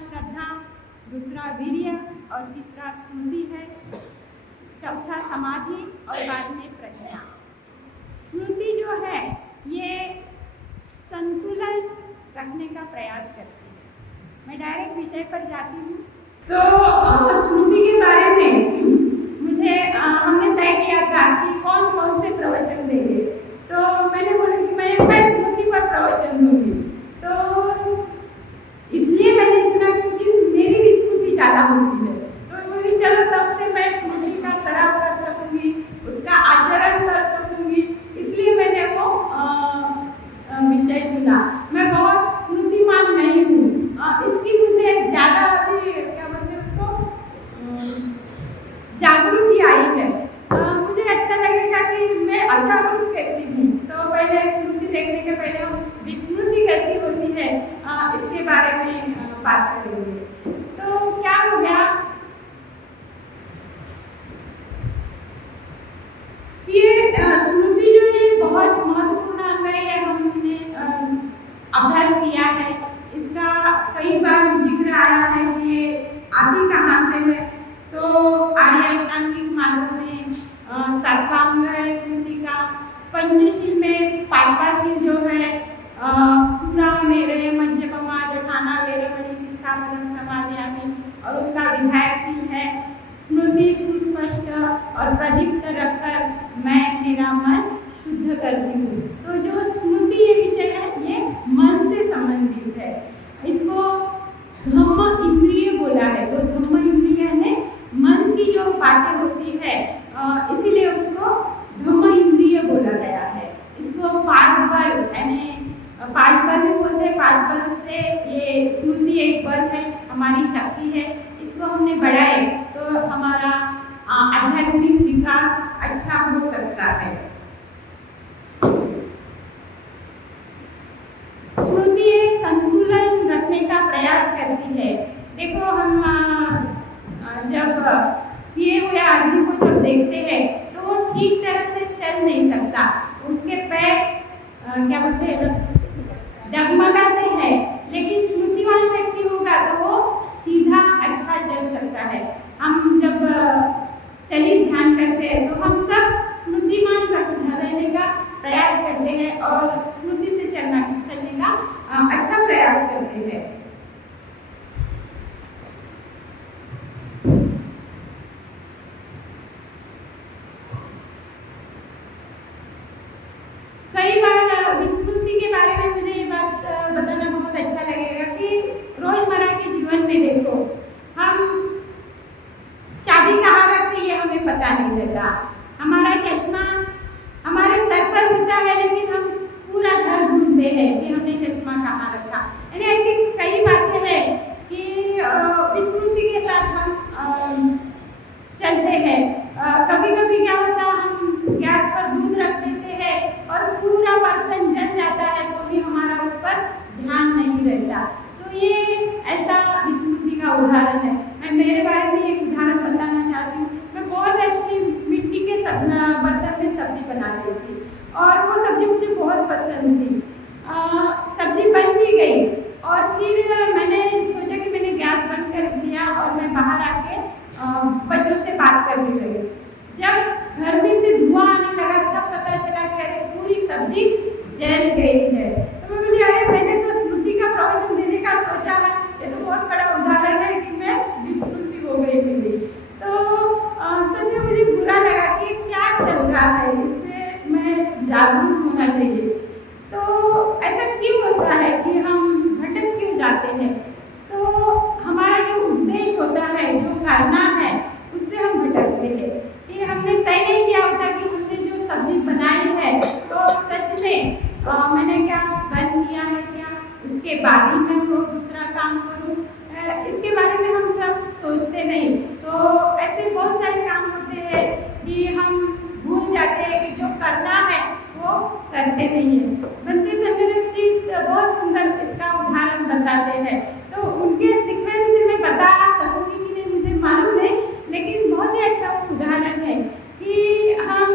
श्रद्धा, दूसरा वीर्य और तीसरा स्मृति है, चौथा समाधि और बाद में प्रज्ञा। स्मृति जो है ये संतुलन रखने का प्रयास करती है। मैं डायरेक्ट विषय पर जाती हूँ। तो स्मृति के बारे में मुझे हमने तय किया था कि कौन कौन से प्रवचन देंगे। तो मैंने बोला कि मैं स्मृति पर प्रवचन दूंगी। तो इसलिए मैंने चुना क्योंकि मेरी भी स्मृति ज़्यादा होती है। तो बोली चलो तब से मैं स्मृति का सराव कर सकूंगी, उसका आचरण कर सकूंगी, इसलिए मैंने वो विषय चुना। मैं बहुत स्मृतिमान नहीं हूँ, इसकी मुझे ज़्यादा अभी क्या बोलते हैं उसको जागृति आई है। मुझे अच्छा लगेगा कि मैं अजागृत कैसी हूँ। तो पहले स्मृति देखने के पहले हम विस्मृति कैसी होती है इसके बारे में बात करेंगे। तो क्या हो गया, ये स्मृति जो है बहुत महत्वपूर्ण अंग है। हमने अभ्यास किया है, इसका कई बार जिक्र आया है कि ये आदि कहाँ से है। तो आर्य अष्टांगिक मार्गों में सातवां अंग है स्मृति का। पंचशील में पांचवा शील जो है सूरा मेरे मध्यमा जठाना वेरमणि सिक्खापदम समादयामि, और उसका विधायक शील है स्मृति सुस्पष्ट और प्रदीप्त रखकर मैं मेरा मन शुद्ध करती हूँ। तो जो स्मृति ये विषय है ये मन से संबंधित है। इसको धम्म इंद्रिय बोला है। तो धम्म इंद्रिय ने मन की जो बातें होती है इसीलिए उसको धम्म इंद्रिय बोला गया है। इसको पांच बल यानी पांच बल भी बोलते हैं। पांच बल से ये स्मृति एक बल है, हमारी शक्ति है। इसको हमने बढ़ाए तो हमारा आध्यात्मिक विकास अच्छा हो सकता है। स्मृति संतुलन रखने का प्रयास करती है। देखो हम जब पिए हुए आदमी को जब देखते हैं तो वो ठीक तरह से चल नहीं सकता, उसके पैर क्या बोलते हैं डगमगाते हैं। लेकिन स्मृतिवान व्यक्ति होगा तो वो सीधा अच्छा चल सकता है। हम जब चलित ध्यान करते हैं तो हम सब स्मृतिमान रहने का प्रयास करते हैं और स्मृति से चलने का अच्छा प्रयास करते हैं। कई बार विस्मृति के बारे में मुझे ये बात बताना बहुत अच्छा लगेगा कि रोजमर्रा के जीवन में देखो हम चाबी कहाँ रखते ये हमें पता नहीं रहता। हमारा चश्मा हमारे सर पर होता है लेकिन हम पूरा घर घूमते हैं कि हमने चश्मा कहाँ रखा। यानी ऐसी कई बातें हैं कि विस्मृति के साथ हम चलते हैं। कभी कभी क्या होता है हम गैस पर दूध रख देते हैं और पूरा बर्तन जल जाता है तो भी हमारा उस पर ध्यान नहीं रहता। तो ये ऐसा विस्मृति का उदाहरण है। मैं मेरे बारे में एक उदाहरण बताना चाहती हूँ। मैं बहुत अच्छी मिट्टी के बर्तन में सब्जी बना रही थी और वो सब्जी मुझे बहुत पसंद थी। सब्जी बन भी गई और फिर मैंने सोचा कि मैंने गैस बंद कर दिया और मैं बाहर आके बच्चों से बात करने लगी। जब घर में से धुआं आने लगा तब पता चला कि अरे पूरी सब्जी जल गई है। तो मैं बोली अरे मैंने तो स्मृति का प्रवचन देने का सोचा है, ये तो बहुत बड़ा उदाहरण है कि मैं विस्मृति हो गई मेरी। तो सच में मुझे बुरा लगा कि क्या चल रहा है, इससे मैं जागरूक होना चाहिए। तो ऐसा क्यों होता है कि हम भटक क्यों जाते हैं? तो हमारा जो उद्देश्य होता है, जो करना है, उससे हम भटकते हैं। ये हमने तय नहीं किया होता कि हमने जो सब्जी बनाई है तो सच में मैंने क्या बंद किया है क्या, उसके बाद ही मैं वो दूसरा काम करूँ, इसके बारे में हम तब सोचते नहीं। तो ऐसे बहुत सारे काम होते हैं कि हम भूल जाते हैं कि जो करना है वो करते नहीं हैं। बंते संगरक्षित बहुत सुंदर इसका उदाहरण बताते हैं। तो उनके सीक्वेंस से मैं बता सकूँगी कि नहीं मुझे मालूम नहीं, लेकिन बहुत ही अच्छा उदाहरण है कि हम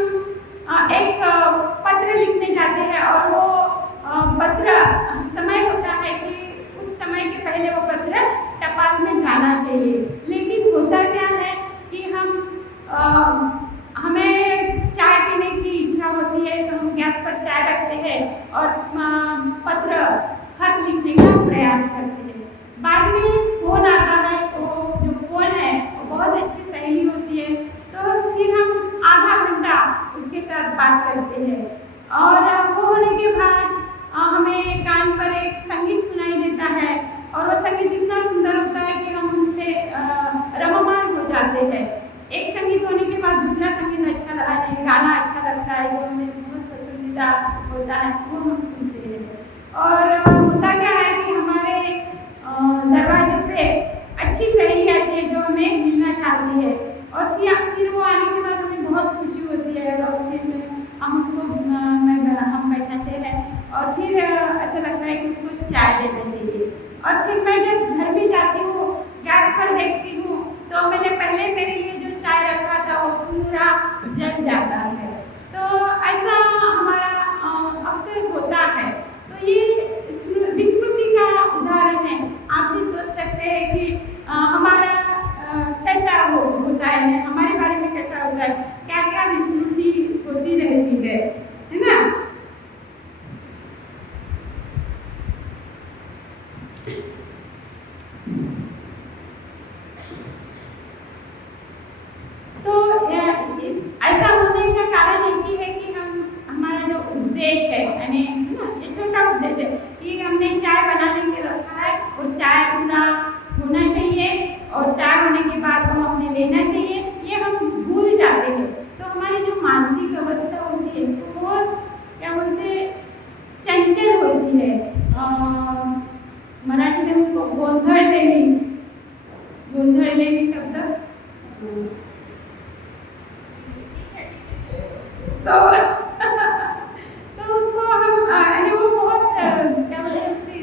एक पत्र लिखने जाते हैं और वो पत्र समय होता है कि उस समय के पहले वो पत्र टपा गाना चाहिए। लेकिन होता क्या है कि हमें चाय पीने की इच्छा होती है तो हम गैस पर चाय रखते हैं और पत्र खत लिखने का प्रयास करते हैं। बाद में फ़ोन आता है, वो जो फ़ोन है वो बहुत अच्छी सहेली होती है, तो फिर हम आधा घंटा उसके साथ बात करते हैं और वो होने के बाद हमें कान पर एक संगीत सुनाई देता है और वो संगीत इतना सुंदर होता है कि हम उससे रममान हो जाते हैं। एक संगीत होने के बाद दूसरा संगीत गाना अच्छा लगता है, जो हमें बहुत पसंदीदा होता है, वो हम सुनते हैं। और होता क्या है कि हमारे दरवाजे पे अच्छी सहेली आती है जो हमें मिलना चाहती है और फिर वो आने के बाद हमें बहुत खुशी होती है और फिर हम उसको हम बैठाते हैं और फिर ऐसा लगता है कि उसको चाय देना चाहिए। और फिर मैं जब घर में जाती हूँ, गैस पर देखती हूँ तो मैंने पहले मेरे लिए जो चाय रखा था वो पूरा जल जाता है। तो ऐसा हमारा अक्सर होता है। तो ये विस्मृति का उदाहरण है। आप भी सोच सकते हैं कि हमारा कैसा होता है, हमारे बारे में कैसा होता है, क्या क्या विस्मृति होती रहती है ना। ऐसा होने का कारण एक ही है कि हमारा जो उद्देश्य है, यानी ना, ये छोटा उद्देश्य है कि हमने चाय बनाने के रखा है, वो चाय पूरा होना चाहिए और चाय होने के बाद वो हमने लेना चाहिए, ये हम भूल जाते हैं। तो हमारी जो मानसिक अवस्था होती है वो बहुत क्या बोलते हैं, चंचल होती है। मराठी में उसको गोंधळ लेनी शब्द तो उसको हम यानी वो बहुत क्या बोलते हैं उसकी,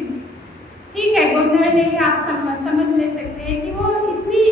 ठीक है गोंधळ लेनी आप समझ ले सकते हैं कि वो इतनी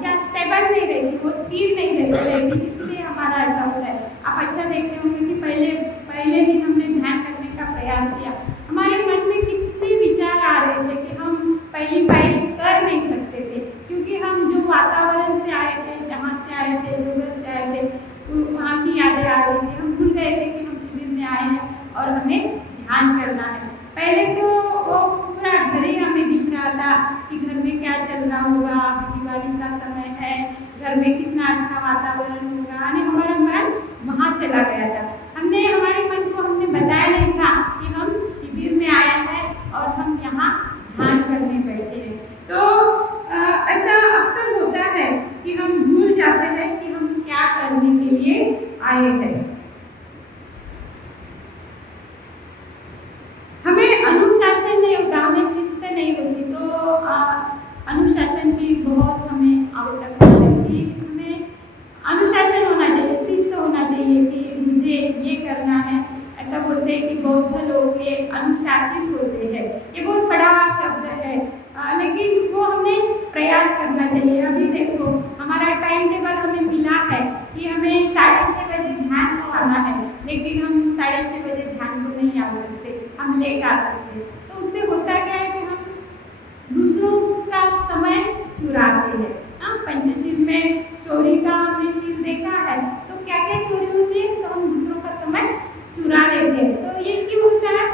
क्या स्टेबल नहीं रहती, वो स्थिर नहीं रहती, इसलिए हमारा ऐसा होता है। आप अच्छा देखते होंगे कि पहले दिन हमने ध्यान करने का प्रयास किया, हमारे मन में कितने विचार आ रहे थे कि हम पहली पायरी कर नहीं सकते थे, क्योंकि हम जो वातावरण से आए थे, जहाँ से आए थे, जो घर से आए थे, वहाँ की यादें आ रही थी। हम भूल गए थे कि हम शिविर में आए हैं और हमें ध्यान करना है। पहले तो वो पूरा घर ही हमें दिख रहा था कि घर में क्या चल रहा होगा, अभी दिवाली का समय है, घर में कितना अच्छा वातावरण होगा, यानी हमारा मन वहाँ चला गया था। हमारे मन को हमने बताया नहीं था कि हम शिविर में आए हैं और हम यहाँ ध्यान करने बैठे हैं। तो ऐसा अक्सर होता है कि हम भूल जाते हैं कि हम क्या करने के लिए आए हैं। हमें अनुशासन नहीं होता, हमें शिस्त नहीं होती, तो अनुशासन की बहुत हमें आवश्यकता है कि हमें अनुशासन होना चाहिए, शिस्त होना चाहिए कि मुझे ये करना है। ऐसा बोलते हैं कि बौद्ध लोग ये अनुशासित होते हैं, ये बहुत बड़ा शब्द है, लेकिन वो हमने प्रयास करना चाहिए। अभी देखो हमारा टाइम टेबल हमें मिला है कि हमें 6:30 बजे ध्यान को आना है, लेकिन हम 6:30 बजे ध्यान को नहीं आ सकते, हम लेट आ सकते हैं। तो उससे होता क्या है कि हम दूसरों का समय चुराते हैं। पंचशील में चोरी का हमने शील देखा है, तो क्या क्या चोरी होती है, तो हम दूसरों का समय चुरा लेते हैं। तो ये क्यों होता है,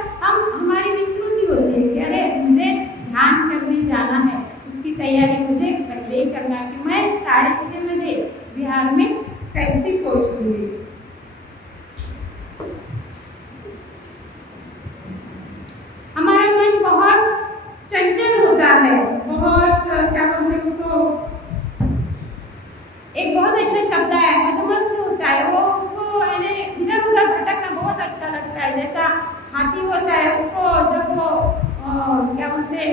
हमारी विस्मृति होती है कि अरे मुझे ध्यान करने जाना है, उसकी तैयारी मुझे पहले ही करना है कि मैं 6:30 बजे बिहार में कैसे पहुँचूंगी। हमारा मन बहुत चंचल होता है, बहुत क्या बोलते हैं उसको, एक बहुत अच्छा शब्द है मदमस्त होता है वो, उसको इधर उधर भटकना बहुत अच्छा लगता है। जैसा हाथी होता है, उसको जब वो क्या बोलते हैं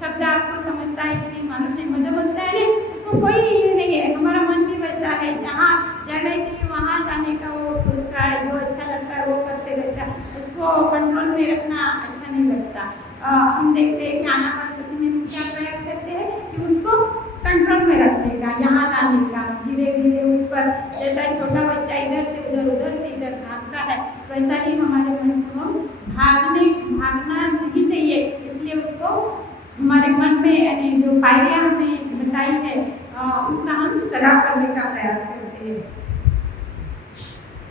शब्द आपको समझता है कि नहीं मालूम नहीं, मदमस्त है नहीं, उसको कोई ये नहीं है। हमारा मन भी वैसा है, जहाँ जाना चाहिए वहाँ जाने का वो सोचता है, जो अच्छा लगता है वो करते रहता है, उसको कंट्रोल में रखना अच्छा नहीं लगता। हम देखते हैं कि आनापानसती में हम क्या प्रयास करते हैं कि उसको कंट्रोल में रखने का, यहाँ लाने का, धीरे धीरे उस पर, जैसा छोटा बच्चा इधर से इधर भागता है, वैसा ही हमारे मन को हम भागना नहीं चाहिए, इसलिए उसको हमारे मन में यानी जो पायरियाँ हमें बताई है उसका हम सराव करने का प्रयास करते हैं।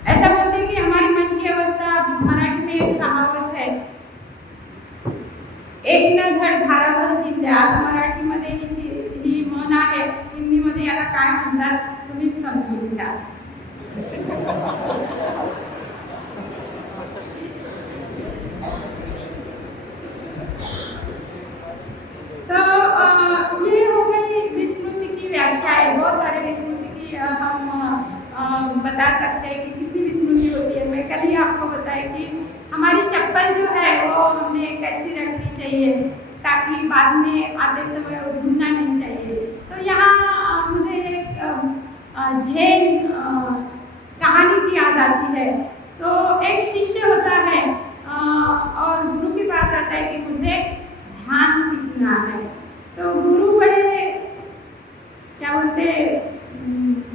ऐसा बोलते हैं कि हमारे मन की अवस्था, मराठी में एक कहावत है, एक न धड धारावर चिंध्या। आता मराठीमध्ये ही म्हण आहे, हिंदीमध्ये याला काय म्हणतात तुम्हीच समजून घ्या। तो ये हो गई विस्मृति की व्याख्या है। बहुत सारे विस्मृति की हम बता सकते हैं कि कितनी विस्मृति होती है। मैं कल ही आपको बताया कि हमारी चप्पल जो है वो हमने कैसी रखनी चाहिए ताकि बाद में आते समय वो भूलना नहीं चाहिए। तो यहाँ मुझे एक जैन कहानी की याद आती है। तो एक शिष्य होता है और गुरु के पास आता है कि मुझे ध्यान सीखना है। तो गुरु बड़े क्या बोलते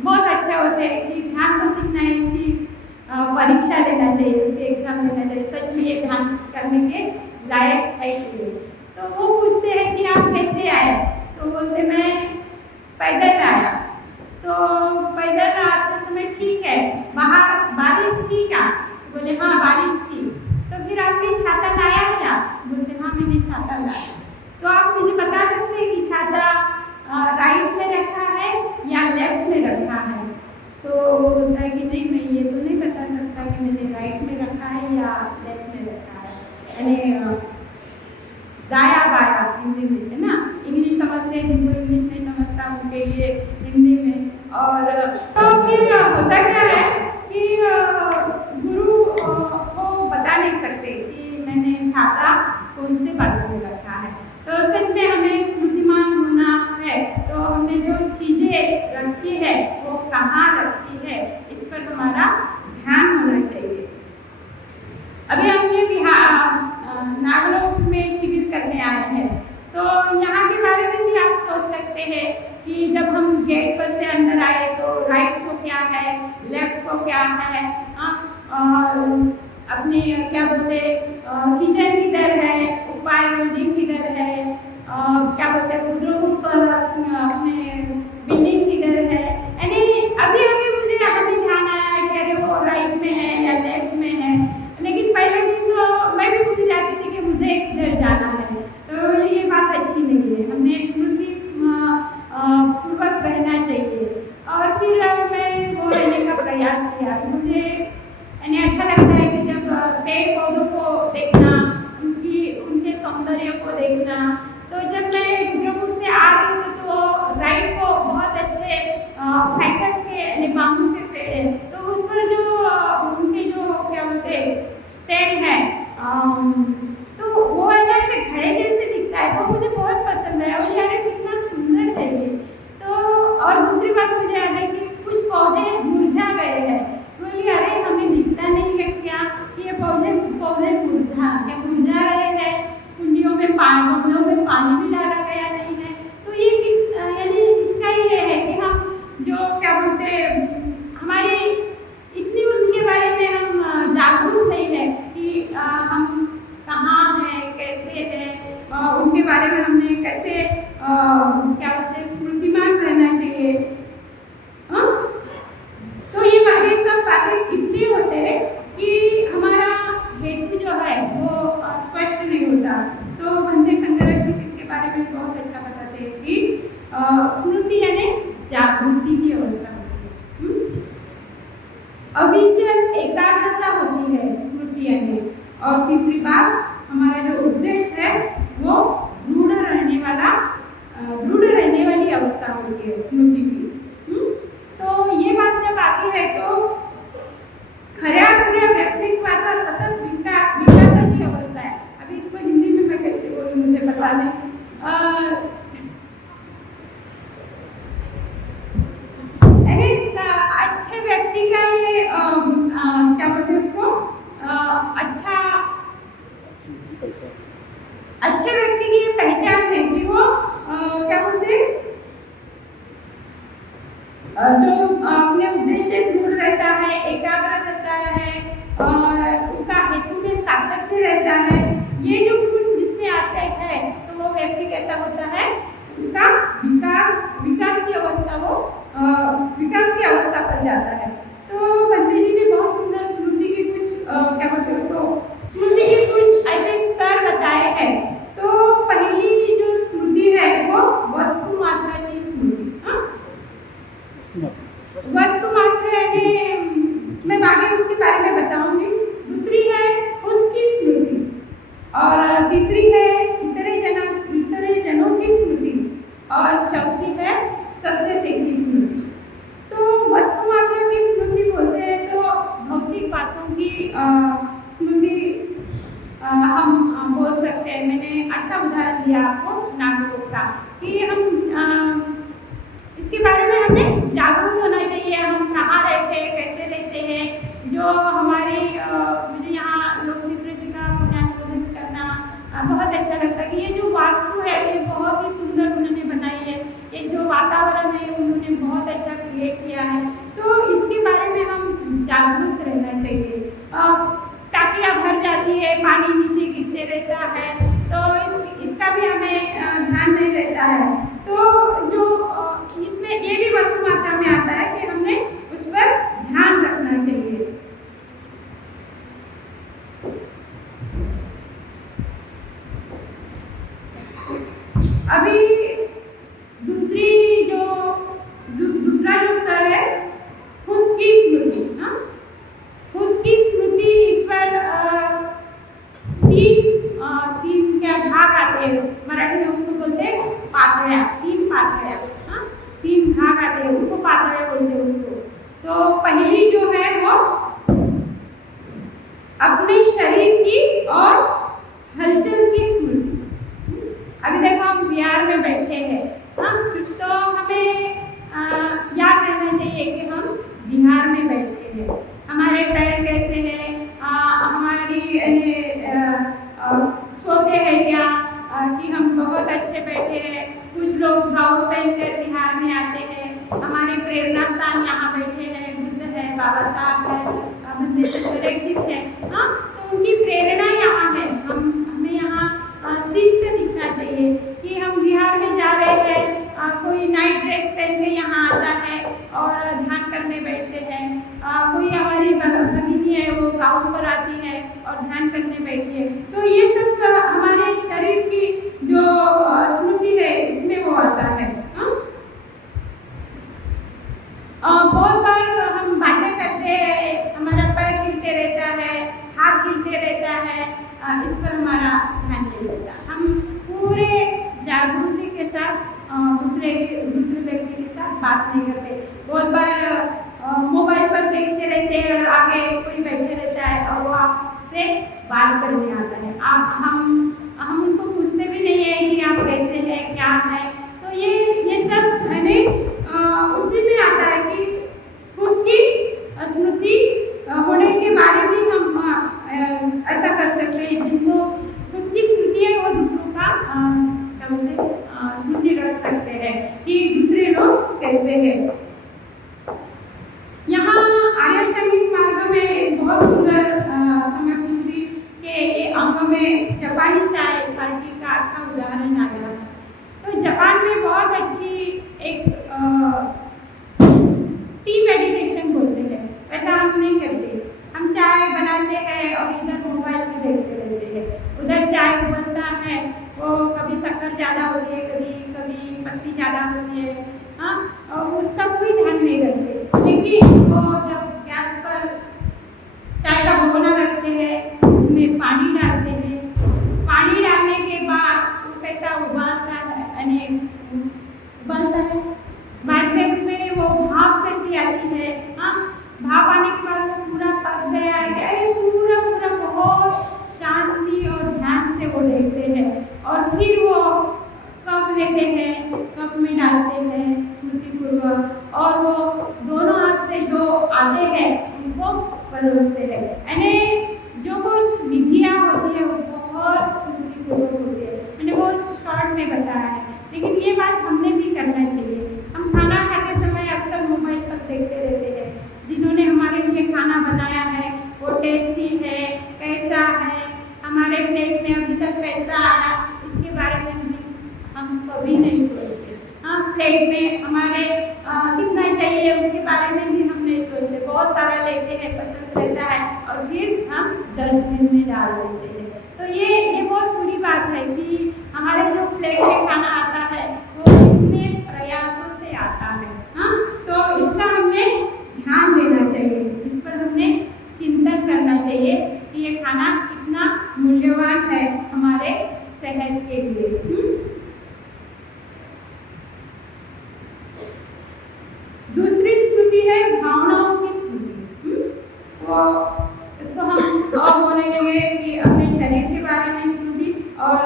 बहुत अच्छे होते हैं कि ध्यान तो सीखना है, इसकी परीक्षा लेना चाहिए, उसके एग्जाम लेना चाहिए, सच में ये ध्यान करने के लायक है कि। तो वो पूछते हैं कि आप कैसे आए? तो बोलते मैं पैदल आया। तो पैदल आते समय ठीक है, बाहर बारिश थी क्या? बोले हाँ बारिश थी। तो फिर आपने छाता लाया क्या? बोलते हाँ मैंने छाता लाया। तो आप मुझे बता सकते हैं कि छाता राइट में रखा है या लेफ्ट में रखा है? तो वो बोलता है कि नहीं मैं ये तो नहीं बता सकता कि मैंने राइट में रखा है या लेफ्ट में रखा है, यानी दाया बाया हिंदी में, है ना। इंग्लिश समझते हैं, जिनको इंग्लिश नहीं समझता उनके लिए हिंदी में। और तो फिर होता क्या है कि गुरु को बता नहीं सकते कि मैंने छाता कौन से बाजू में रखा है। तो सच में हमें स्मृतिमान होना है, तो हमने जो चीज़ें रखी है वो कहाँ रखी है इस पर हमारा ध्यान होना चाहिए। अभी हम ये बिहार नागलोक में शिविर करने आए हैं, तो यहाँ के बारे में भी आप सोच सकते हैं कि जब हम गेट पर से अंदर आए तो राइट को क्या है, लेफ्ट को क्या है, और अपने क्या बोलते किचन किधर है, उपाय बिल्डिंग किधर है, क्या बोलते हैं रुद्रकूट पर अपने बिल्डिंग किधर है, यानी अभी अभी हमें ध्यान आया कि अरे वो राइट में है या लेफ्ट में है। लेकिन पहले दिन तो मैं भी भूल जाती थी कि मुझे किधर जाना है। तो ये बात अच्छी नहीं है, हमने स्मृति पूर्वक रहना चाहिए। और फिर मैं वो रहने का प्रयास किया। मुझे यानी अच्छा लगता है कि जब पेड़ पौधों को देखना, उनके सौंदर्य को देखना। तो जब मैं रुद्रकूट से आ रही थी तो राइट को बहुत अच्छे फाइकस के बाम्बू के पेड़ है, तो उस पर जो उनके जो क्या बोलते स्टेम है तो वो है ना ऐसे घड़े जैसे दिखता है, तो मुझे बहुत पसंद है। और यार कितना सुंदर है ये। तो और दूसरी बात मुझे याद है कि कुछ पौधे मुरझा गए हैं। बोली अरे हमें दिखता नहीं है क्या कि ये पौधे मुरझा रहे हैं, कुंडियों में गमलों में पानी भी डाला गया नहीं है। तो ये किस यानी इसका ये है कि हम जो क्या बोलते हमारी इतनी उनके बारे में हम जागरूक नहीं है कि हम कहाँ हैं, कैसे हैं, उनके बारे में हमने कैसे क्या बोलते स्मृतिमान रहना चाहिए। तो ये सब बातें इसलिए होते हैं कि हमारा हेतु जो है वो स्पष्ट नहीं होता। तो बंधे संगरक्षित इसके बारे में बहुत अच्छा बताते हैं कि स्मृति यानी जागृति की अवस्था होती है, अविचल एकाग्रता होती है स्मृति यानी। और तीसरी बात हमारा जो उद्देश्य है वो दृढ़ रहने वाली अवस्था होती है स्मृति की। तो ये बात जब आती है तो खऱ्या खुऱ्या व्यक्तित्वाचा सतत विकासाची अवस्था है। अभी इसको हिंदी में मैं कैसे बोलूँ मुझे पता नहीं। अरे अच्छे व्यक्ति का ये क्या बोलते हैं उसको अच्छे व्यक्ति की ये पहचान है कि वो क्या बोलते हैं जो अपने उद्देश्य दृढ़ रहता है, एकाग्र रहता है और उसका हेतु में सातत्य रहता है। ये जो गुण जिसमें आते हैं तो वो व्यक्ति कैसा होता है, उसका विकास की अवस्था विकास की अवस्था पर जाता है। तो बंते जी ने बहुत सुंदर स्मृति के कुछ क्या बोलते हैं उसको, स्मृति के कुछ ऐसे स्तर बताए हैं। तो पहली जो स्मृति है वो वस्तु मात्राची स्मृति। वस्तु मात्र है, मैं आगे उसके बारे में बताऊंगी। दूसरी है खुद की स्मृति और तीसरी है इतरे जनों की स्मृति और चौथी है सत्यते की स्मृति। तो वस्तु मात्र की स्मृति बोलते हैं तो भौतिक बातों की स्मृति हम बोल सकते हैं। मैंने अच्छा उदाहरण दिया आपको नागरोग का कि हम इसके बारे में हमें जागरूक होना चाहिए। हम कहाँ रहते हैं, कैसे रहते हैं। जो हमारी मुझे यहाँ लोक मित्र जी का ज्ञानबोधन करना बहुत अच्छा लगता है कि ये जो वास्तु है ये बहुत ही सुंदर उन्होंने बनाई है। ये जो वातावरण है उन्होंने बहुत अच्छा क्रिएट किया है। तो इसके बारे में हम जागरूक रहना चाहिए। टाकियाँ भर जाती है, पानी नीचे गिरते रहता है, तो इसका भी हमें ध्यान नहीं रहता है। तो जो इसमें ये भी वस्तु मात्रा में आता है कि हमने उस पर ध्यान रखना चाहिए। अभी दूसरा जो स्तर है खुद की स्मृति। खुद की स्मृति, इस पर तीन क्या भाग आते हैं, मराठी में उसको बोलते हैं पातळ्या, तीन भाग आते हैं, उनको पातळ्या बोलते हैं उसको। तो पहली जो है वो अपने शरीर की और हलचल की स्मृति। अभी देखो हम बिहार में बैठे हैं, तो हमें याद रहना चाहिए कि हम बिहार में बैठे हैं। हमारे पैर कैसे हैं, हमारी सोते हैं क्या, कि हम बहुत अच्छे बैठे हैं। कुछ लोग गाउन पहनकर बिहार में आते हैं। हमारे प्रेरणा स्थान यहाँ बैठे हैं, बुद्ध है, बाबा साहब है, सुरक्षित है। तो उनकी प्रेरणा यहाँ है। हमें यहाँ शिस्त दिखना चाहिए कि हम बिहार में जा रहे हैं। कोई नाइट ड्रेस पहन के यहाँ आता है और ध्यान करने बैठते हैं। कोई हमारी भगिनी है वो गाउन पर आती है और ध्यान करने बैठती है। तो ये सब हमारे शरीर की जो स्मृति है इसमें वो आता है। बहुत बार हम बातें करते हैं, हमारा पैर हिलते रहता है, हाथ हिलते रहता है, इस पर हमारा ध्यान नहीं रहता। हम पूरे जागरूकता के साथ दूसरे व्यक्ति के साथ बात नहीं करते। बहुत बार मोबाइल पर देखते रहते हैं और आगे कोई बैठे रहता है और वो आपसे बात करने आता है। हम उनको पूछते भी नहीं है कि आप कैसे हैं, क्या है। तो ये सब मैंने उसी में आता है कि खुद की स्मृति होने के बारे में हम ऐसा कर सकते हैं। जिनको खुद की स्मृति है वो दूसरों का क्या बोलते हैं स्मृति रख सकते हैं कि दूसरे लोग कैसे हैं। यहाँ आर्य संगीत मार्ग में एक बहुत सुंदर समय स्मृति के अंग में जापानी चाय पार्टी का अच्छा उदाहरण आया है। तो जापान में बहुत अच्छी एक टी मेडिटेशन बोलते हैं, वैसा हम नहीं करते। हम चाय बनाते हैं और इधर मोबाइल में देखते रहते हैं। उधर चाय उबलता है, वो कभी शक्कर ज़्यादा होती है, कभी पत्ती ज़्यादा होती है, और उसका कोई ध्यान नहीं रखते। लेकिन वो जब गैस पर चाय का भगोना रखते हैं, उसमें पानी डालते हैं। पानी डालने के बाद वो कैसा उबालता है, बाद में उसमें वो भाप कैसी आती है। भाप आने के बाद वो पूरा पक गया है क्या, ये पूरा बहुत शांति और ध्यान से वो देखते हैं और फिर वो कप लेते हैं, कप में डालते हैं स्मृतिपूर्वक और वो दोनों हाथ से जो आते हैं उनको परोसते हैं। यानी जो कुछ विधियाँ होती है वो बहुत स्मृतिपूर्वक होती है। मैंने बहुत शॉर्ट में बताया है, लेकिन ये बात हमने भी करना चाहिए। हम खाना खाते समय अक्सर मोबाइल पर देखते रहते हैं। जिन्होंने हमारे लिए खाना बनाया है वो टेस्टी है, कैसा है, हमारे प्लेट में अभी तक कैसा आया, इसके बारे में हमें भी नहीं सोचते। हाँ, प्लेट में हमारे कितना चाहिए उसके बारे में भी हम नहीं सोचते, बहुत सारा लेते हैं, पसंद रहता है और फिर हम डस्टबिन में डाल देते हैं। तो ये बहुत बुरी बात है कि हमारे जो प्लेट में खाना आता है वो कितने प्रयासों से आता है। हाँ, तो इसका हमने ध्यान देना चाहिए, इस पर हमने चिंतन करना चाहिए कि ये खाना कितना मूल्यवान है हमारे सेहत के लिए। दूसरी स्मृति है भावनाओं की स्मृति। वो इसको हम बोलेंगे कि अपने शरीर के बारे में स्मृति, और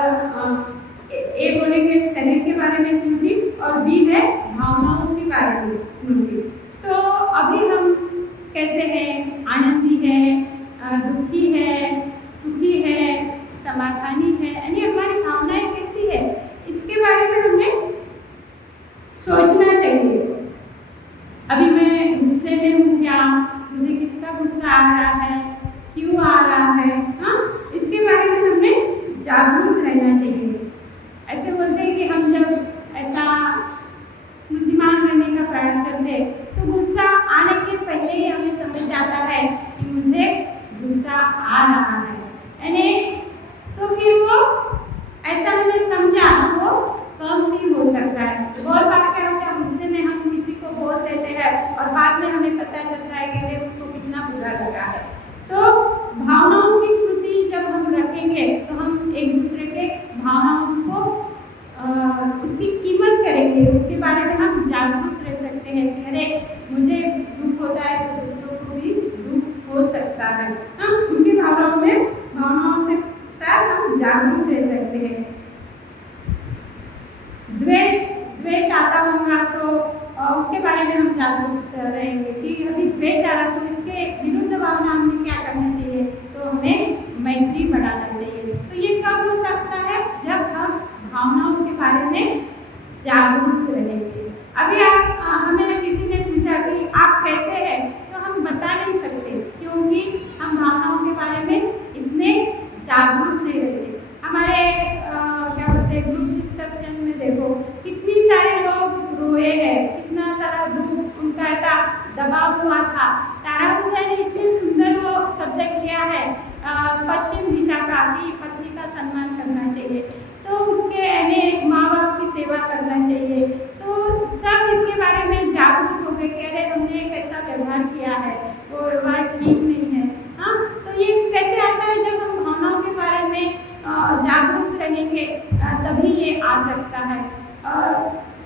ए बोलेंगे शरीर के बारे में स्मृति, और बी है भावनाओं के बारे में स्मृति। तो अभी हम कैसे हैं, आनंदी है, दुखी है, सुखी है, समाधानी है, यानी हमारी भावनाएं कैसी है, इसके बारे में हमने सोचना चाहिए। अभी मैं गुस्से में हूँ क्या, मुझे किसका गुस्सा आ रहा है, क्यों आ रहा है, हाँ, इसके बारे में हमने जागरूक रहना चाहिए। ऐसे बोलते हैं कि हम जब ऐसा स्मृतिमान रहने का प्रयास करते हैं तो गुस्सा आने के पहले ही हमें समझ जाता है कि मुझे गुस्सा आ रहा है, यानी तो फिर वो ऐसा हमने समझा तो वो कम भी हो सकता है। बहुत बार क्या होता है, गुस्से में हम किसी को बोल देते हैं और बाद में हमें पता चलता है कि अरे उसको कितना बुरा लगा है। तो भावनाओं की स्मृति जब हम रखेंगे तो हम एक दूसरे के भावनाओं को उसकी कीमत करेंगे, उसके बारे में हम जागरूक रह सकते हैं कि अरे मुझे दुख होता है तो दूसरों को भी दुख हो सकता है। हम उनकी भावनाओं से साथ हम जागरूक रह सकते हैं। द्वेष आता होगा तो उसके बारे में हम जागरूक रहेंगे कि अभी द्वेष आ रहा तो इसके विरुद्ध भावना हमें क्या करना चाहिए, तो हमें मैत्री बढ़ाना चाहिए। तो ये कब हो सकता है, जब हम भावनाओं के बारे में जागरूक रहेंगे। अभी हमें किसी ने पूछा कि आप कैसे हैं, तो हम बता नहीं सकते क्योंकि हम भावनाओं के बारे में इतने जागरूक नहीं रहते। हमारे क्या बोलते हैं ग्रुप डिस्कशन में देखो कितनी सारे लोग रोए हैं, कितना सारा दुख उनका ऐसा दबा हुआ था। तारापुजा ने इतने सुंदर वो शब्द किया है पश्चिम दिशा का कि पत्नी का सम्मान करना चाहिए, तो उसके यानी माँ बाप की सेवा करना चाहिए। तो सब इसके बारे में जागरूक हो गए कि अरे हमने एक ऐसा व्यवहार किया है, वो व्यवहार ठीक नहीं है। हाँ, तो ये कैसे आता है, जब हम भावनाओं के बारे में जागरूक रहेंगे तभी ये आ सकता है।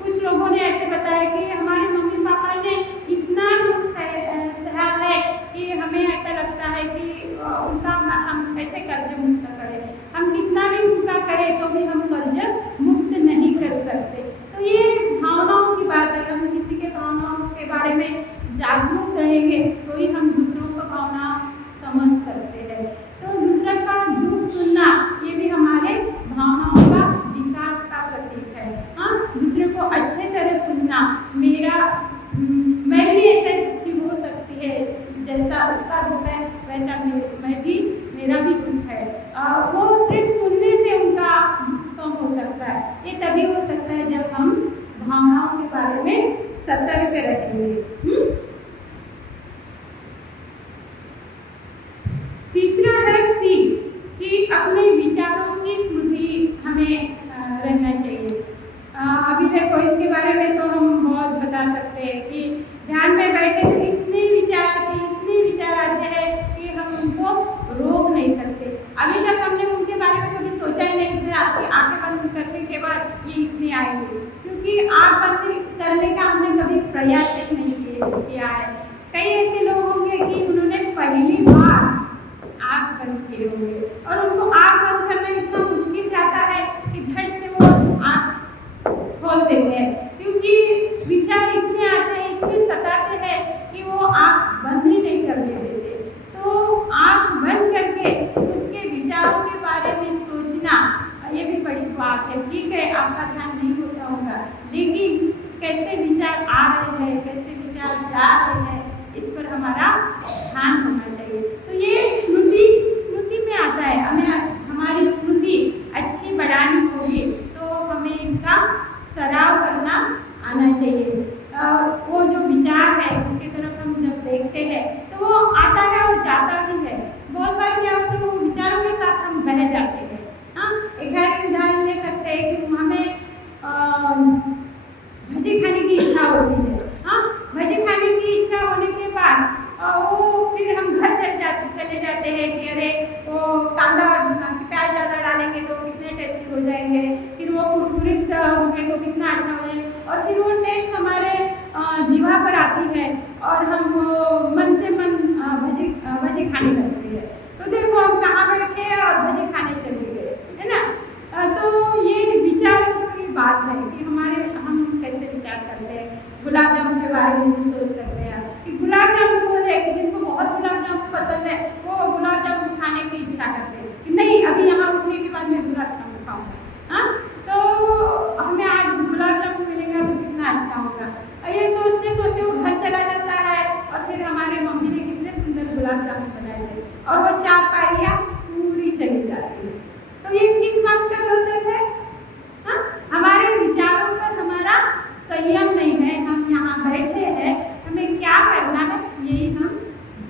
कुछ लोगों ने ऐसे बताया कि हमारे मम्मी पापा ने इतना दुख सहा है कि हमें ऐसा लगता है कि उनका हम कैसे कर्ज मुक्त करें, हम कितना भी उनका करें तो भी हम कर्ज मुक्त नहीं कर सकते। तो ये भावनाओं की बात है, हम किसी के भावनाओं के बारे में जागरूक रहेंगे तो ही हम दूसरों को भावना समझ सकते हैं। तो दूसरा का दुख सुनना ये भी हमारे भावनाओं का विकास का प्रतीक है। हाँ, दूसरे को अच्छे तरह सुनना, मैं भी ऐसे दुखी हो सकती है, जैसा उसका दुख है वैसा मेरा भी दुख है। वो सिर्फ सुनने से उनका दुख कम हो सकता है। ये तभी हो सकता है जब हम भावनाओं के बारे में सतर्क रहेंगे। तीसरा है सी कि अपने विचारों की स्मृति हमें रहना चाहिए। अभी देखो इसके बारे में तो हम बहुत बता सकते हैं कि ध्यान में बैठे तो इतने विचार आते हैं कि हम उनको रोक नहीं सकते। अभी तक हमने उनके बारे में कभी सोचा ही नहीं था कि आंखें बंद करने के बाद ये इतने आएंगे, क्योंकि आँख बंद करने का हमने कभी प्रयास ही नहीं किया है। कई ऐसे लोग होंगे कि उन्होंने पहली बार आँख बंद किए होंगे और उनको आँख बंद करना इतना मुश्किल जाता है कि धड़ से वो आँख खोल देते हैं, क्योंकि विचार इतने आते हैं, इतने सताते हैं कि वो आँख बंद ही नहीं करने देते। तो आँख बंद करके खुद के विचारों के बारे में सोचना ये भी बड़ी बात है। ठीक है, आपका ध्यान नहीं होता होगा, लेकिन कैसे विचार आ रहे हैं, कैसे विचार जा रहे हैं, इस पर हमारा ध्यान होना चाहिए। तो ये स्मृति में आता है। हमें हमारी स्मृति अच्छी बढ़ानी होगी तो हमें इसका सराव करना आना चाहिए। वो जो विचार है उनकी तरफ हम जब देखते हैं तो वो आता है और जाता भी है। बहुत बार क्या होता है वो विचारों के साथ हम बह जाते हैं। हाँ, एक उदाहरण ले सकते हैं कि हमें भजी खाने की इच्छा होती है। हाँ, भजी खाने की इच्छा होने के बाद वो फिर हम घर चले जाते हैं कि अरे वो कांदा प्याज ज़्यादा डालेंगे तो कितने टेस्टी हो जाएंगे, फिर वो कुरकुरित होंगे तो कितना अच्छा हो जाएगा और फिर वो टेस्ट हमारे जीवा पर आती है और हम वो मन से मन भजी खाने लगते हैं। तो देखो हम कहाँ बैठे हैं और भजी खाने चले गए, है ना। तो ये विचार की बात है कि हम कैसे विचार करते हैं। गुलाब जामुन के बारे में भी सोच सकते हैं कि गुलाब जामुन बोल है कि जिनको बहुत गुलाब जामुन पसंद है वो गुलाब जामुन खाने की इच्छा करते हैं कि नहीं अभी यहाँ उठने के बाद मैं गुलाब जामुन खाऊंगा। हाँ, तो हमें आज गुलाब जामुन मिलेगा तो कितना अच्छा होगा। ये सोचते सोचते वो घर चला जाता है और फिर हमारे मम्मी ने कितने सुंदर गुलाब जामुन बनाए थे और वो 4 पारियाँ पूरी चली जाती है। तो ये किस बात का द्योतक है? हाँ, हमारे विचारों पर हमारा संयम नहीं है। हम यहाँ बैठे हैं, हमें क्या करना है यही हम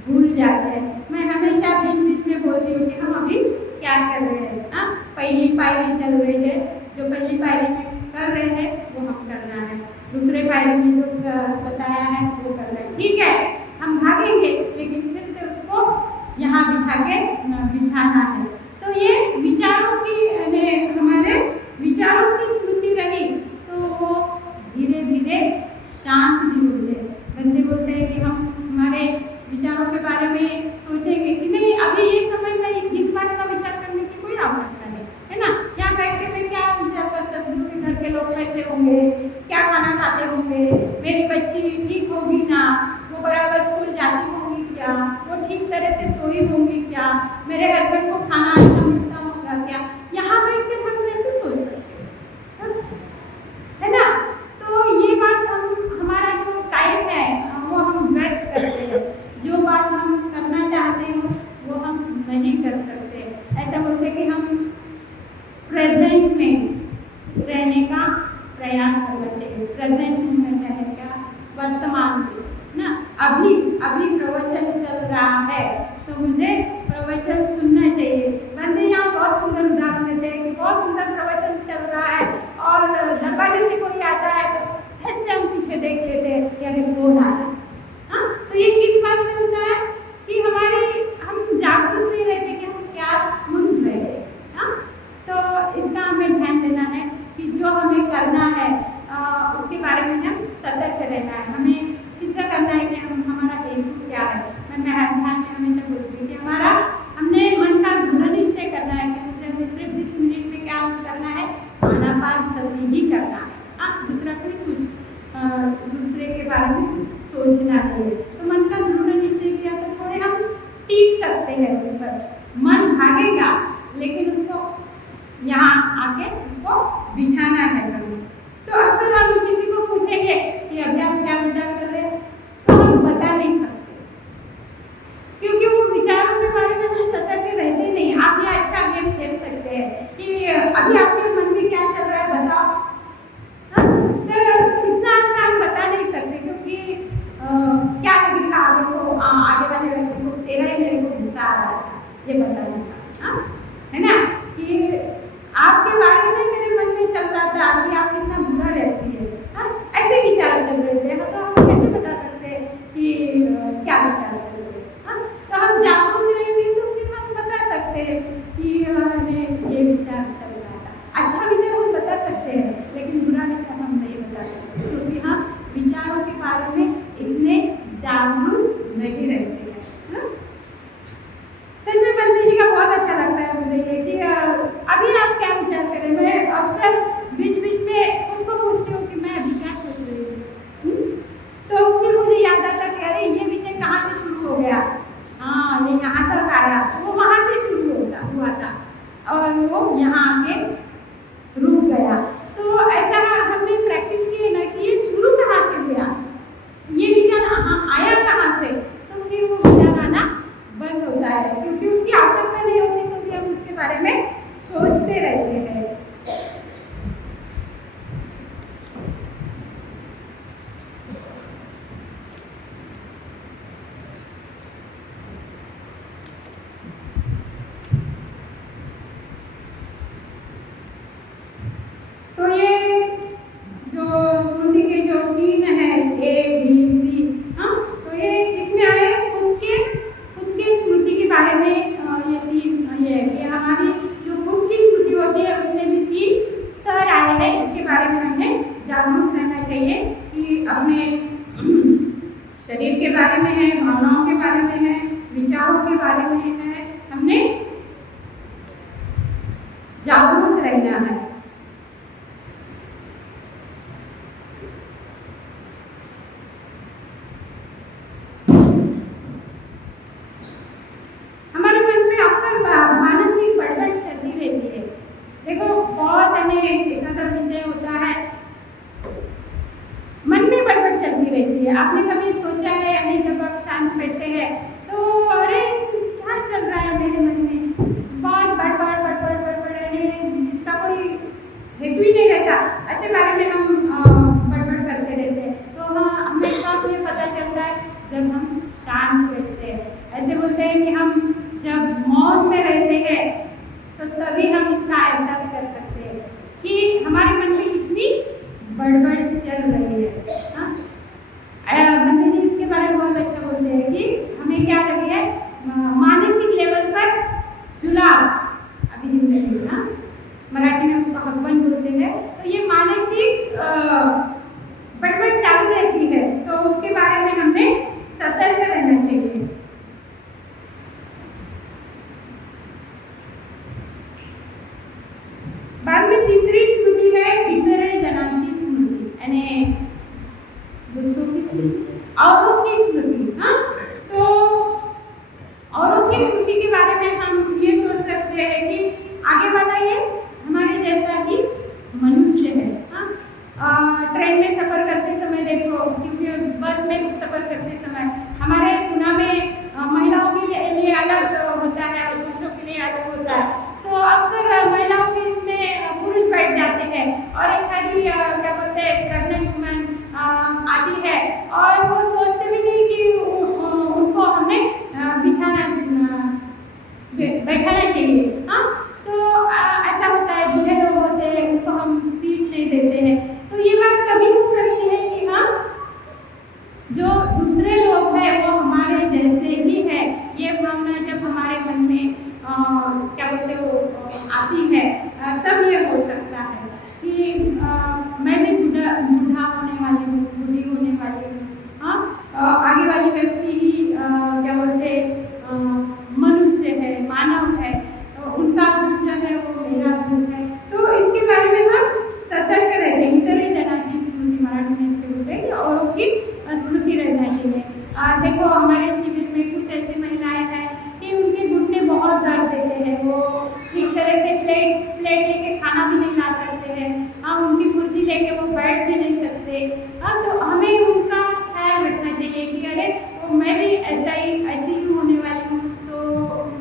भूल जाते हैं। मैं हमेशा बीच बीच में बोलती हूँ कि हम अभी क्या कर रहे हैं। हाँ, पहली पायरी चल रही है, जो पहली पायरी में कर रहे हैं वो हम करना है, दूसरे पायरी में जो बताया है वो करना है। ठीक है, हम भागेंगे लेकिन फिर से उसको यहाँ बिठाना है। तो ये विचारों की हमारे विचारों की स्मृति रही तो वो धीरे धीरे शांत भी होते हैं। बंदे बोलते हैं कि हम हमारे विचारों के बारे में सोचेंगे कि नहीं अभी ये समय में इस बात का विचार करने की कोई आवश्यकता नहीं है ना। यहाँ बैठ के मैं क्या विचार कर सकती हूँ कि घर के लोग कैसे होंगे, क्या खाना खाते होंगे, मेरी बच्ची ठीक होगी ना, वो बराबर स्कूल जाती होंगी क्या, वो ठीक तरह से सोई होंगी क्या, मेरे हस्बैंड को खाना अच्छा मिलता होगा क्या। यहाँ बैठ के हम कैसे सोच सकते हैं, है ना। तो ये बात हमारा जो टाइम है वो हम वेस्ट करते हैं। जो बात हम करना चाहते हो वो हम नहीं कर सकते। ऐसा बोलते कि हम प्रेजेंट में रहने का प्रयास करना चाहिए। प्रेजेंट में रहने का, वर्तमान में ना। अभी प्रवचन चल रहा है तो मुझे प्रवचन सुनना चाहिए। बंदे यहाँ बहुत सुंदर उदाहरण देते हैं कि बहुत सुंदर प्रवचन चल रहा है और दरवाजे से कोई आता है तो झट से हम पीछे देख लेते हैं कि अरे कौन आया। हाँ, तो ये किस बात से होता है कि हम जागरूक नहीं रहते कि हम क्या सुन रहे हैं। हाँ, तो इसका हमें ध्यान देना है कि जो हमें करना है उसके बारे में हम सतर्क रहना है। हमें सिद्ध करना है कि हमारा हेतु क्या है। मैं ध्यान में हमेशा बोलती हूँ कि हमने मन का दृढ़ निश्चय करना है कि मुझे हमें सिर्फ 20 मिनट में क्या करना है, आनापानसति ही करना है। हाँ, दूसरा कोई दूसरे के बारे में कुछ सोचना नहीं है। तो मन का दृढ़ निश्चय किया तो थोड़े हम टिक सकते हैं उस पर। मन भागेगा लेकिन उसको यहाँ आके उसको बिठाना है कभी। तो अक्सर हम किसी को पूछेंगे कि अभी आप क्या विचार कर रहे हैं तो हम बता नहीं सकते क्योंकि वो विचारों के बारे में हम सतर्क रहते नहीं। आप ये अच्छा गेम खेल सकते हैं कि अभी आपके मन में क्या चल रहा है बताओ। हाँ, तो इतना अच्छा हम बता नहीं सकते क्योंकि क्या लगेगा आगे वाले व्यक्ति को तेरा ही मेरे को गुस्सा आ रहा था ये बताने का। हाँ, है ना, कि आपके बारे में मेरे मन में चल रहा था कि आप कितना बुरा व्यक्ति है। हाँ, ऐसे विचार चल रहे थे। तो हम कैसे बता सकते हैं कि क्या विचार चल रहे हैं। हाँ, तो हम जागरूक रहेंगे तो फिर हम बता सकते हैं कि ये विचार चल रहा था। अच्छा विचार हम बता सकते हैं लेकिन बुरा विचार हम नहीं बता सकते क्योंकि हम विचारों के बारे में इतने जागरूक नहीं रहते हैं। सच में बंदे जी का बहुत अच्छा लगता है मुझे ये कि अभी आप क्या विचार करें। मैं अक्सर बीच बीच में खुद को पूछती हूँ कि मैं अभी क्या सोच रही हूँ। तो फिर मुझे याद आता कि अरे ये विषय कहाँ से शुरू हो गया। हाँ, ये यहाँ तक आया, वो वहाँ से शुरू हुआ था और वो यहाँ आके रुक गया। तो ऐसा हमने प्रैक्टिस की ना कि ये शुरू कहाँ से हुआ, ये विचार आया कहाँ से, तो फिर वो जागरूक रहना चाहिए कि अपने शरीर के बारे में है, भावनाओं के बारे में है, विचारों के बारे में है, हमने जागरूक रहना है। हमारे मन में अक्सर मानसिक बढ़त चलती रहती है। देखो बहुत एक आधा विषय होता है, मन में बड़बड़ चलती रहती है। आपने कभी सोचा है या नहीं, जब आप शांत बैठते हैं तो अरे क्या चल रहा है मेरे मन में, बहुत बड़बड़ बड़बड़ बड़बड़ है जिसका कोई हेतु ही नहीं रहता, ऐसे बारे में हम बड़बड़ करते रहते हैं। तो हाँ, हमें कब ये पता चलता है, जब हम शांत बैठते हैं। ऐसे बोलते हैं कि हम जब मौन में रहते हैं तो तभी हम इसका एहसास कर सकते हैं कि हमारे मन में कितनी बड़बड़ चल रही है। भंते जी इसके बारे में बहुत अच्छा बोलते हैं कि हमें क्या लगे है, मानसिक लेवल पर जुलाब, अभी हिंदी में ना मराठी में उसको हकबन बोलते हैं। तो ये मानसिक बड़बड़ चालू रहती है, तो उसके बारे में हमें सतर्क रहना चाहिए। बाद में तीसरी स्मृति है इतरे जनाची स्मृति, यानी दूसरों की स्मृति, औरों की स्मृति। हाँ, तो औरों की स्मृति के बारे में हम ये सोच सकते हैं कि आगे वाला ये हमारे जैसा ही मनुष्य है। हाँ, ट्रेन में सफ़र करते समय देखो, क्योंकि बस में सफ़र करते समय हमारे पुणे में महिलाओं के लिए अलग होता है और पुरुषों के लिए अलग होता है। तो अक्सर महिलाओं के इसमें पुरुष बैठ जाते हैं और एक आधी क्या बोलते हैं प्रेग्नेंट वुमेन आती है और वो सोचते भी नहीं कि उनको हमें बैठाना चाहिए। हाँ, तो ऐसा होता है, बूढ़े लोग होते हैं उनको हम सीट नहीं देते हैं। तो ये बात कभी हो सकती है कि हाँ, जो दूसरे लोग हैं वो हमारे जैसे ही है, ये भावना जब हमारे मन में क्या बोलते हो आती है, तब ये हो सकता है कि मैं भी बूढ़ा होने वाली हूँ, बूढ़ी होने वाली हूँ। हाँ, आगे वाली व्यक्ति ही क्या बोलते मनुष्य है, मानव है, उनका दुख जो है वो मेरा दुख है। तो इसके बारे में हम सतर्क रहते हैं। इतरे जनाची स्मृति मराठी में इसके बोलते हैं कि औरों की स्मृति रहना चाहिए। देखो हमारे शिविर में कुछ ऐसी महिलाएं हैं कि उनके घुटने बहुत दर्द देते हैं, वो ठीक तरह से प्लेट लेके खाना भी नहीं ला सकते हैं। हाँ, उनकी कुर्सी लेके वो बैठ भी नहीं सकते। हाँ, तो हमें उनका ख्याल रखना चाहिए कि अरे मैं भी ऐसी ही होने वाली हूँ, तो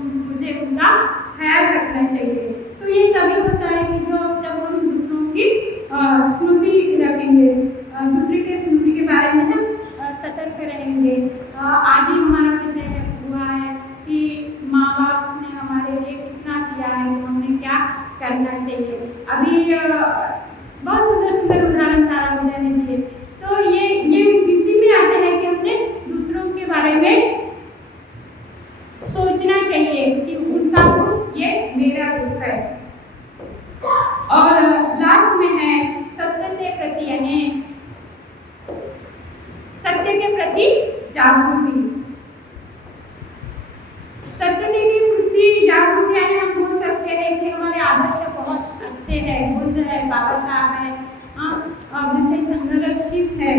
मुझे उनका ख्याल रखना चाहिए। तो ये तभी होता है कि जब हम दूसरों की स्मृति रखेंगे, दूसरे के स्मृति के बारे में हम सतर्क रहेंगे। आज ही हमारा विषय हुआ है कि माँ बाप ने हमारे लिए कितना किया है, हमने क्या करना चाहिए। अभी बहुत सुंदर सुंदर उदाहरण तारा भैया ने दिए। तो ये इसी में आते हैं कि हमने दूसरों के बारे में सोचना चाहिए कि उनका दुख ये मेरा दुख है। और लास्ट में है सत्य के प्रति, यानी सत्य के प्रति जागृति। सत्य के प्रति जागृति यानी हम बोल सकते हैं कि हमारे आदर्श बहुत अच्छे हैं, बुद्ध है, बाबा साहब है, भंते संरक्षित है।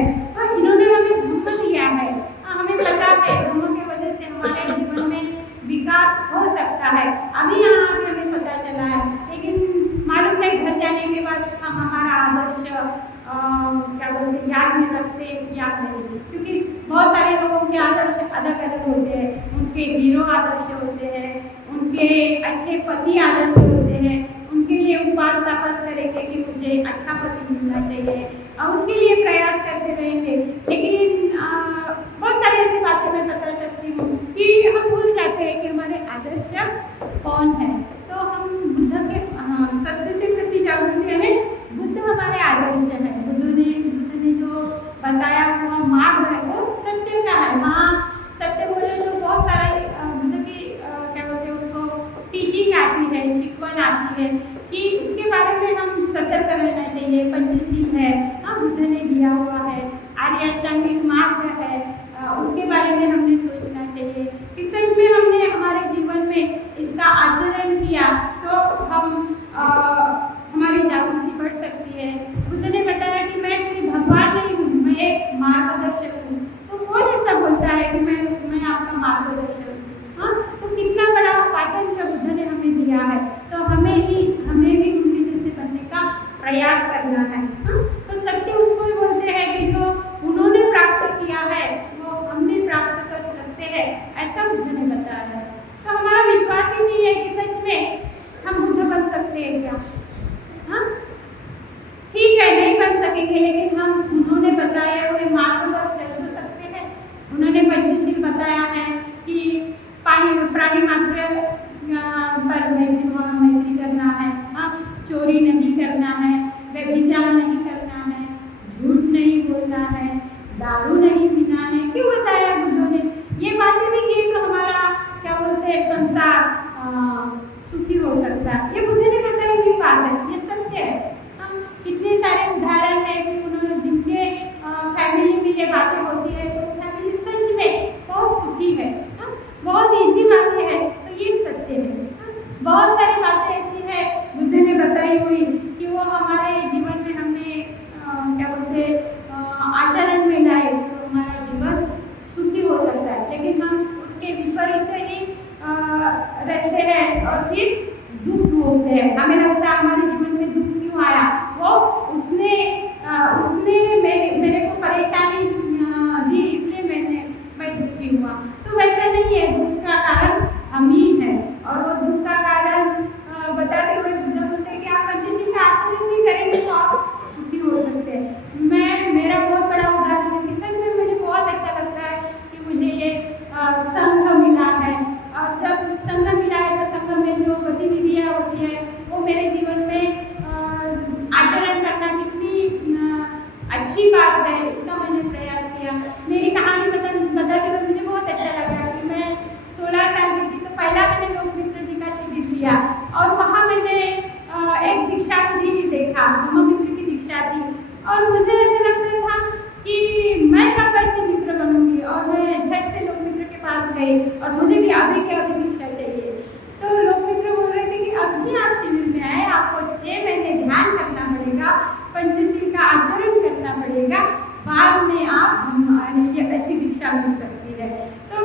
इन्होंने हमें धम्म दिया है। हमें पता है धम्म की वजह से हमारे जीवन में विकास हो सकता है। अभी यहाँ आके हमें पता चला है, लेकिन मालूम नहीं घर जाने के बाद हम हमारा आदर्श क्या बोलते याद में रखते या नहीं, क्योंकि बहुत सारे लोगों के आदर्श अलग अलग होते हैं। उनके हीरो आदर्श होते हैं, उनके अच्छे पति आदर्श होते हैं, उनके लिए उपवास तापस करेंगे कि मुझे अच्छा पति मिलना चाहिए और उसके लिए प्रयास करते रहेंगे। लेकिन बहुत सारी ऐसी बातें मैं बता सकती हूँ कि हम भूल जाते हैं कि हमारे आदर्श कौन है। तो हम बुद्ध के सत्य के प्रति जागरूक है, बुद्ध हमारे आदर्श है। बुद्ध ने जो बताया हुआ मार्ग है वो सत्य का है। हाँ, सत्य बोले तो बहुत सारे बुद्ध की क्या बोलते हैं उसको टीचिंग आती है, शिकवण आती है कि उसके बारे में हम सतर्क रहना चाहिए। पंचशील है, हाँ, बुद्ध ने दिया हुआ है, आर्य अष्टांगिक मार्ग है, उसके बारे में हमने सोचना चाहिए कि सच में हमने हमारे जीवन में इसका आचरण किया तो हम हमारी जागृति बढ़ सकती है। बुद्ध ने बताया कि मैं कोई भगवान नहीं हूँ, मैं एक मार्गदर्शक हूँ। तो कौन ऐसा बोलता है कि मैं आपका मार्गदर्शक हूँ? हाँ, तो कितना बड़ा स्वातंत्र बुद्ध ने हमें दिया है, तो हमें भी उनके जैसे बनने का प्रयास करना है। हाँ, तो सत्य उसको ही बोलते हैं कि जो उन्होंने प्राप्त किया है वो हम भी प्राप्त कर सकते हैं, ऐसा बुद्ध ने बताया है। तो हमारा विश्वास ही नहीं है कि सच में हम बुद्ध बन सकते हैं क्या? हाँ, ठीक है, नहीं बन सकेंगे, लेकिन हम उन्होंने बताए हुए मार्ग पर चल तो सकते हैं। उन्होंने पंचशील बताया है कि प्राणी मात्र पर मैत्री करना है, हाँ, चोरी नहीं करना है, व्यभिचार नहीं करना है, झूठ नहीं बोलना है, दारू नहीं पीना है। क्यों बताया बुद्धों ने? ये बातें भी की तो हमारा क्या बोलते हैं संसार सुखी हो सकता है। ये बुद्ध ने बताई हुई बात है, ये सत्य है। कितने सारे उदाहरण है कि उन्होंने जिनके फैमिली में ये बातें होती है तो फैमिली सच में बहुत सुखी है। बहुत इजी बातें हैं, तो ये सत्य है। बहुत सारी बातें ऐसी है बुद्ध ने बताई हुई कि वो हमारे जीवन में हमने क्या बोलते आचरण में लाए तो हमारा जीवन सुखी हो सकता है। लेकिन हम उसके विपरीत ही रहते हैं और फिर दुख भोगते हैं। हमें लगता है हमारे जीवन में दुख क्यों आया, वो उसने मेरे को परेशानी दी इसलिए मैं दुखी हुआ। तो वैसा नहीं है, दुख का कारण हम ही है। और वो दुख का कारण बताते हुए बुद्ध बोलते हैं कि आप पंचशील का आचरण नहीं करेंगे तो आप सुखी हो सकते हैं। मेरा बहुत बड़ा उदाहरण है कि सच में मुझे बहुत अच्छा लगता है कि मुझे ये संघ मिला है। और जब संघ मिला है तो संघ में जो गतिविधियाँ होती है वो मेरे जीवन में आचरण करना कितनी अच्छी बात है, इसका मैंने प्रयास किया। मेरी कहानी बताते हुए मुझे बहुत अच्छा लगा कि मैं 16 साल की थी तो पहला मैंने लोक मित्र जी का शिविर दिया और वहाँ मैंने एक दीक्षा विधि देखा, धम्म मित्र की दीक्षा थी। और मुझे ऐसा लगता था कि मैं कब ऐसे मित्र बनूंगी, और मैं झट से लोक मित्र के पास गई और मुझे भी अभी के अभी दीक्षा चाहिए। तो लोक मित्र बोल रहे थे कि अभी आप शिविर में आए, आपको 6 महीने ध्यान करना पड़ेगा, पंचशील का आचरण करना पड़ेगा, बाद में आप ऐसी दीक्षा मिल सकती है। तो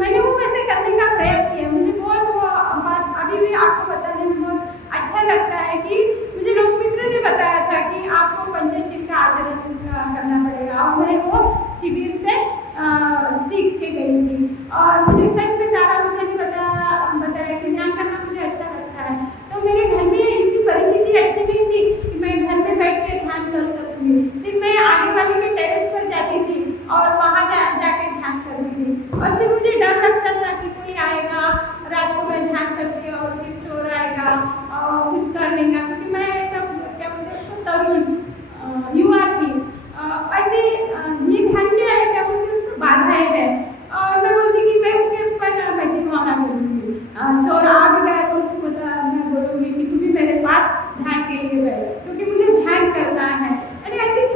मैंने वो वैसे करने का प्रयास किया। मुझे बहुत वो बात अभी भी आपको बताने में बहुत अच्छा लगता है कि मुझे लोक मित्र ने बताया था कि आपको पंचशील का आचरण करना पड़ेगा, और मैं वो शिविर से सीख के गई थी। और मुझे सच में तारा बुद्ध ने बताया कि ध्यान करना मुझे अच्छा लगता है। तो मेरे घर में इतनी परिस्थिति अच्छी नहीं थी कि मैं घर में बैठ के ध्यान कर सकूँगी। फिर मैं आगे वाले के टेरेस पर जाती थी और वहाँ जाके ध्यान करती थी। और फिर मुझे डर लगता था कि कोई आएगा, रात को मैं ध्यान करती और फिर चोर आएगा और कुछ कर लेगा, क्योंकि मैं तब क्या बोलते उसको तरुण युवा थी। ऐसे ये ध्यान क्या है, क्या बोलते उसको बाधाएं है। और मैं बोलती कि मैं उसके ऊपर बैठना करूँगी, चोर आ भी गया तो उसको मैं बोलूँगी कि तू भी मेरे पास ध्यान के लिए बैठ, क्योंकि मुझे ध्यान करना है। यानी ऐसी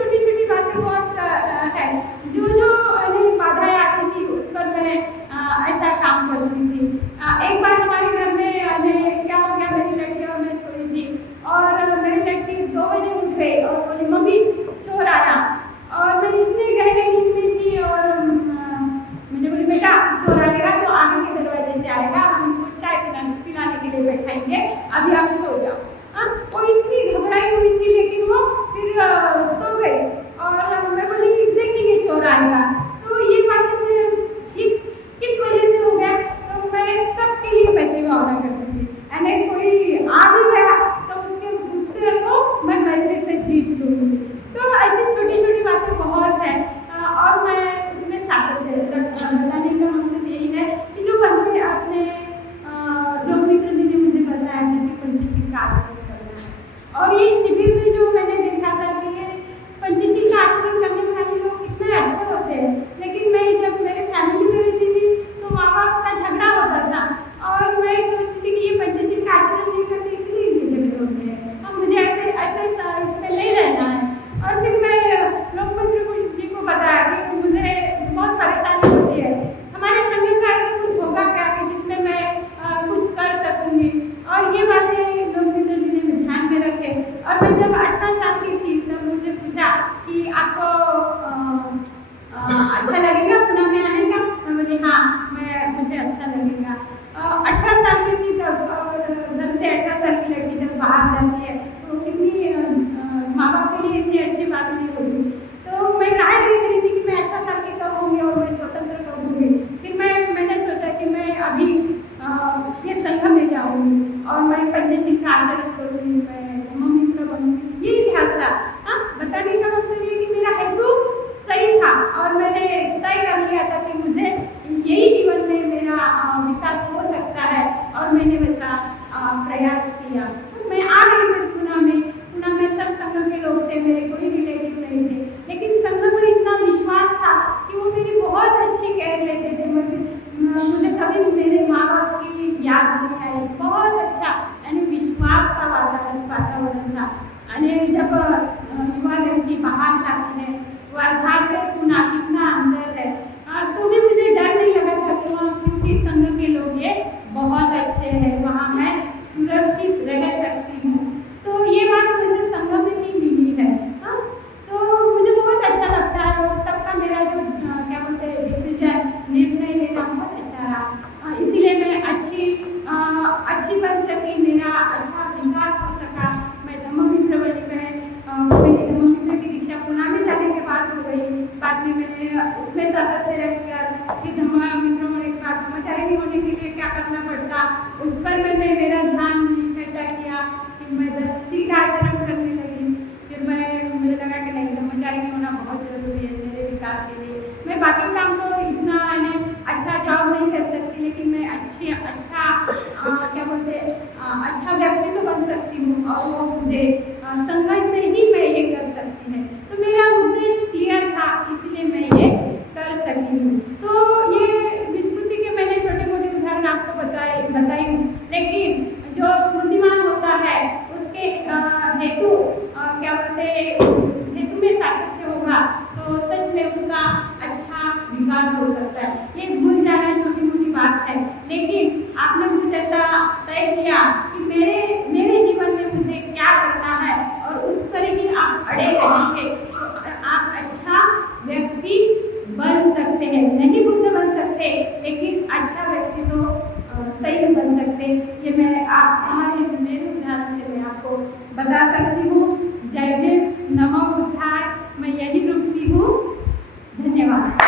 नहीं थे, लेकिन संघ पर इतना विश्वास था कि वो मेरी बहुत अच्छी केयर लेते थे। मुझे कभी मेरे माँ बाप की याद नहीं आई। बहुत अच्छा यानी विश्वास का वातावरण था। आणि जब युवा लड़की बाहर जाती है, वर्धा से पुणे कितना अंदर है, तो भी मुझे डर नहीं लगा था कि वहाँ, क्योंकि संघ के लोग ये बहुत अच्छे हैं, वहाँ मैं सुरक्षित रह सकती हूँ। तो ये बात मुझे संघ में ही मिली है। हाँ, तो मुझे बहुत अच्छा लगता है और तब का मेरा जो क्या बोलते हैं डिसीजन, निर्णय लेना बहुत अच्छा रहा। इसीलिए मैं अच्छी बन सकी, मेरा अच्छा विकास हो सका। मैं धम्ममित्रवटी में मेरी धम्ममित्र की दीक्षा पुणे में जाने के बाद हो गई। बाद में मैंने उसमें सातत्य रखकर कि धम्ममित्रों होने के बाद ब्रह्मचारिणी होने के लिए क्या करना पड़ता, उस पर मैंने मेरा ध्यान इकट्ठा किया कि मैं 10 सीख आचरण करने लगी। फिर मुझे लगा कि नहीं, ब्रह्मचारिणी होना बहुत जरूरी है मेरे विकास के लिए। मैं बाकी काम तो इतना अच्छा जॉब नहीं कर सकती, लेकिन मैं क्या बोलते अच्छा व्यक्ति तो बन सकती हूँ और वो मुझे संगत में ही मैं ये कर सकती है। तो मेरा उद्देश्य क्लियर था, इसलिए मैं ये कर सकी हूँ। तो ये विस्मृति के मैंने छोटे मोटे उदाहरण आपको बताई हूँ, लेकिन जो स्मृतिमान होता है उसके हेतु क्या बोलते हेतु में सातत्य होगा तो सच में उसका अच्छा विकास हो सकता है। ये भूल जाना छोटी मोटी बात है, लेकिन आपने कुछ ऐसा तय किया कि मेरे जीवन में मुझे क्या करना है और उस पर ही आप अड़े रहेंगे तो आप अच्छा व्यक्ति बन सकते हैं। नहीं बुद्ध बन सकते, लेकिन अच्छा व्यक्ति तो सही में बन सकते। ये मैं मेरे उदाहरण से मैं आपको बता सकती हूँ। जय देव, नमो बुद्धाय। मैं यही रुकती हूँ। धन्यवाद।